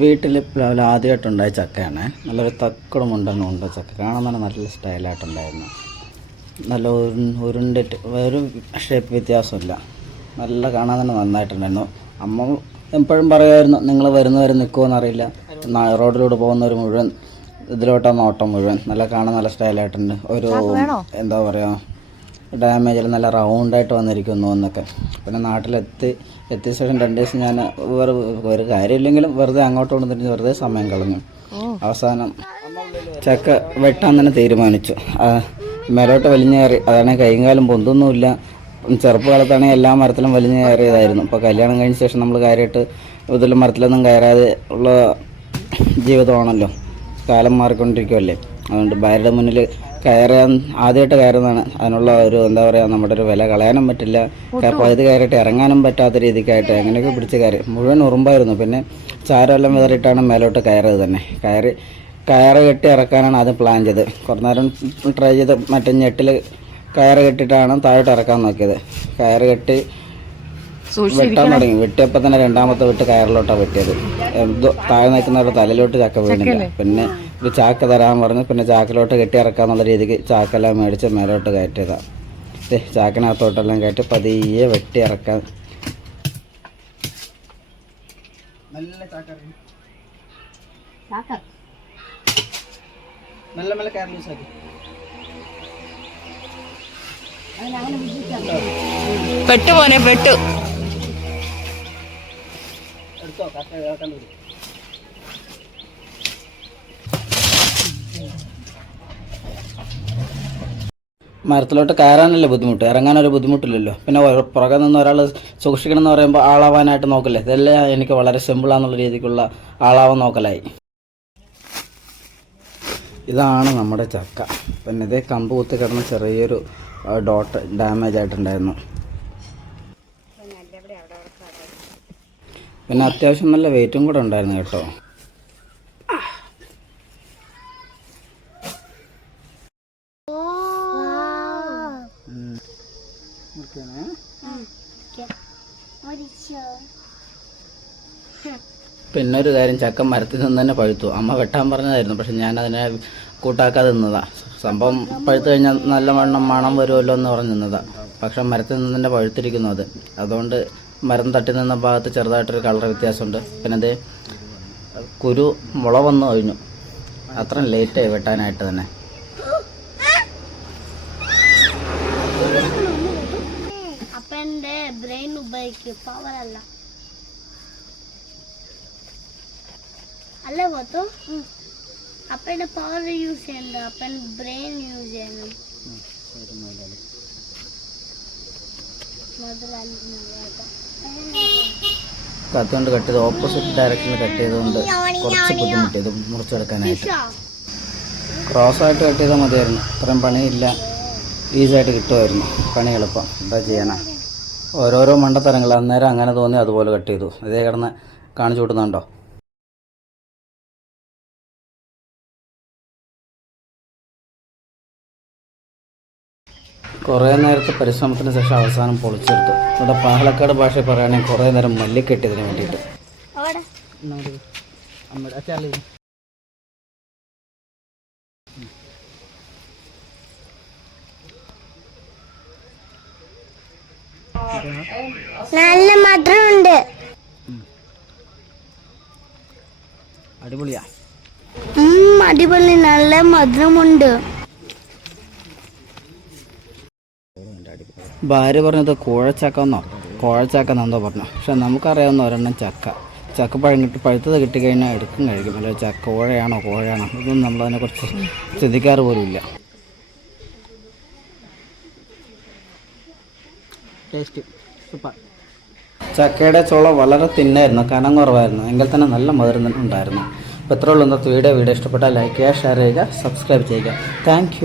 വീട്ടിൽ പ്ലാവിൽ ആദ്യമായിട്ടുണ്ടായ ചക്കയാണ്. നല്ലൊരു തക്കടുമുണ്ടെന്ന് ഉണ്ട് ചക്ക. കാണാൻ തന്നെ നല്ല സ്റ്റൈലായിട്ടുണ്ടായിരുന്നു. നല്ല ഉരുണ്ടിട്ട് ഒരു ഷേപ്പ് വ്യത്യാസമില്ല. നല്ല കാണാൻ തന്നെ നന്നായിട്ടുണ്ടായിരുന്നു. അമ്മ എപ്പോഴും പറയുമായിരുന്നു, നിങ്ങൾ വരുന്നവരെ നിൽക്കുമെന്നറിയില്ല, റോഡിലൂടെ പോകുന്നവർ മുഴുവൻ ഇതിലോട്ടാണ് നോട്ടം മുഴുവൻ. നല്ല കാണാൻ നല്ല സ്റ്റൈലായിട്ടുണ്ട്. ഒരു എന്താ പറയുക, ഡാമേജിൽ നല്ല റൗണ്ടായിട്ട് വന്നിരിക്കുന്നു എന്നൊക്കെ. പിന്നെ എത്തിയ ശേഷം 2 ദിവസം ഞാൻ ഒരു കാര്യമില്ലെങ്കിലും വെറുതെ അങ്ങോട്ട് കൊണ്ട് തിരിഞ്ഞ് വെറുതെ സമയം കളഞ്ഞു. അവസാനം ചക്ക വെട്ടാൻ തന്നെ തീരുമാനിച്ചു. മേലോട്ട് വലിഞ്ഞു കയറി. അതാണെങ്കിൽ കൈകാലം പൊന്തൊന്നുമില്ല. ചെറുപ്പകാലത്താണെങ്കിൽ എല്ലാ മരത്തിലും വലിഞ്ഞു കയറിയതായിരുന്നു. ഇപ്പോൾ കല്യാണം കഴിഞ്ഞ ശേഷം നമ്മൾ കയറിയിട്ട് ഇതിലും മരത്തിലൊന്നും കയറാതെ ഉള്ള ജീവിതമാണല്ലോ. കാലം മാറിക്കൊണ്ടിരിക്കുമല്ലേ. അതുകൊണ്ട് ഭാര്യയുടെ മുന്നിൽ ആദ്യമായിട്ട് കയറുന്നതാണ്. അതിനുള്ള ഒരു എന്താ പറയുക, നമ്മുടെ ഒരു വില കളയാനും പറ്റില്ല. പകുതി കയറിയിട്ട് ഇറങ്ങാനും പറ്റാത്ത രീതിക്കായിട്ട് അങ്ങനെയൊക്കെ പിടിച്ച് കയറി. മുഴുവൻ ഉറുമ്പായിരുന്നു. പിന്നെ ചാരമെല്ലാം വിതറിയിട്ടാണ് മേലോട്ട് കയറിയത് തന്നെ. കയറ് കെട്ടി ഇറക്കാനാണ് ആദ്യം പ്ലാൻ ചെയ്ത്. കുറച്ച് നേരം ട്രൈ ചെയ്ത് മറ്റേ ഞെട്ടിൽ കയറ് കെട്ടിയിട്ടാണ് താഴോട്ട് ഇറക്കാൻ നോക്കിയത്. കയറ് കെട്ടി വെട്ടാൻ തുടങ്ങി. വെട്ടിയപ്പോൾ തന്നെ 2ാമത്തെ വെട്ട് കയറിലോട്ടാണ് വെട്ടിയത്. താഴെ നിൽക്കുന്നവരുടെ തലയിലോട്ട് ചക്ക വീണില്ല. പിന്നെ ഒരു ചാക്ക് തരാൻ പറഞ്ഞു. പിന്നെ ചാക്കിലോട്ട് കെട്ടി ഇറക്കാന്നുള്ള രീതിക്ക് ചാക്കെല്ലാം മേടിച്ച് മേലോട്ട് കയറ്റിയതാണ്. ചാക്കിനകത്തോട്ടെല്ലാം കയറ്റി പതിയെ വെട്ടി ഇറക്കാൻ. പെട്ടു പോനെ പെട്ടു. മരത്തിലോട്ട് കയറാനല്ലേ ബുദ്ധിമുട്ട്, ഇറങ്ങാനൊരു ബുദ്ധിമുട്ടില്ലല്ലോ. പിന്നെ പുറകെ നിന്ന് ഒരാൾ സൂക്ഷിക്കണം എന്ന് പറയുമ്പോൾ ആളാവാനായിട്ട് നോക്കില്ലേ. ഇതെല്ലാം എനിക്ക് വളരെ സിമ്പിളാന്നുള്ള രീതിക്കുള്ള ആളാവാൻ നോക്കലായി. ഇതാണ് നമ്മുടെ ചക്ക. പിന്നെ ഇതേ കമ്പ് കുത്തി കിടന്ന് ചെറിയൊരു ഡോട്ട് ഡാമേജ് ആയിട്ടുണ്ടായിരുന്നു. പിന്നെ അത്യാവശ്യം നല്ല വെയിറ്റും കൂടെ ഉണ്ടായിരുന്നു കേട്ടോ. പിന്നെ ഒരു കാര്യം, ചക്ക മരത്തിൽ നിന്ന് തന്നെ പഴുത്തു. അമ്മ വെട്ടാൻ പറഞ്ഞതായിരുന്നു, പക്ഷെ ഞാൻ അതിനെ കൂട്ടാക്കാതെ നിന്നതാണ്. സംഭവം പഴുത്തു കഴിഞ്ഞാൽ നല്ല മണം വരുമല്ലോ എന്ന് പറഞ്ഞ് നിന്നതാണ്. പക്ഷെ മരത്തിൽ നിന്ന് തന്നെ പഴുത്തിരിക്കുന്നു അത്. അതുകൊണ്ട് മരം തട്ടി നിന്ന ഭാഗത്ത് ചെറുതായിട്ടൊരു കളർ വ്യത്യാസമുണ്ട്. പിന്നെ അത് കുരു മുള വന്നു കഴിഞ്ഞു. അത്രയും ലേറ്റായി വെട്ടാനായിട്ട് തന്നെ. അപ്പൻ്റെ ബ്രെയിൻ ഉപയോഗിക്കും, പവർ അല്ല അല്ലേ പോത്തു. അപ്പൻ്റെ പവർ യൂസ് ചെയ്യണ്ട, അപ്പൻ ബ്രെയിൻ യൂസ് ചെയ്യണം. കത്തുകൊണ്ട് കട്ട് ചെയ്ത് ഓപ്പോസിറ്റ് ഡയറക്ഷനിൽ കട്ട് ചെയ്തുകൊണ്ട് കുറച്ച് ബുദ്ധിമുട്ടിയത് മുറിച്ചെടുക്കാനായിട്ട്. ക്രോസായിട്ട് കട്ട് ചെയ്താൽ മതിയായിരുന്നു. അത്രയും പണിയില്ല, ഈസിയായിട്ട് കിട്ടുമായിരുന്നു. പണി എളുപ്പം. എന്താ ചെയ്യാനാ, ഓരോരോ മണ്ടത്തരങ്ങൾ. അന്നേരം അങ്ങനെ തോന്നി അതുപോലെ കട്ട് ചെയ്തു. ഇതേ കിടന്ന് കാണിച്ചു കൊടുക്കുന്നുണ്ടോ. കുറേ നേരത്തെ പരിശ്രമത്തിന് ശേഷം അവസാനം പൊളിച്ചെടുത്തു. ഇവിടെ പാലക്കാട് ഭാഷ പറയുകയാണെങ്കിൽ കുറേ നേരം മല്ലിക്കെട്ടിയതിന് വേണ്ടിയിട്ട്. നല്ല മധുരമുണ്ട്. അടിപൊളിയാ. അടിപൊളി, നല്ല മധുരമുണ്ട്. ഭാര്യ പറഞ്ഞത് കോഴച്ചക്ക എന്നെന്തോ പറഞ്ഞു. പക്ഷെ നമുക്കറിയാവുന്ന ഒരെണ്ണം ചക്ക പഴുത്തത് കിട്ടിക്കഴിഞ്ഞാൽ എടുക്കും കഴിക്കും. അല്ലെ ചക്ക കോഴയാണോ ഇതൊന്നും നമ്മളതിനെക്കുറിച്ച് ശ്രദ്ധിക്കാറ് പോലുമില്ല. Taste super. ചക്കയുടെ ചുള വളരെ തിന്നായിരുന്നു, കനം കുറവായിരുന്നു. എങ്കിൽ തന്നെ നല്ല മധുരം ഉണ്ടായിരുന്നു. അപ്പോൾ ഇത്രയുള്ളൂ ഇന്നത്തെ വീഡിയോ ഇഷ്ടപ്പെട്ടാൽ ലൈക്ക് ചെയ്യുക, ഷെയർ ചെയ്യുക, സബ്സ്ക്രൈബ് ചെയ്യുക. താങ്ക്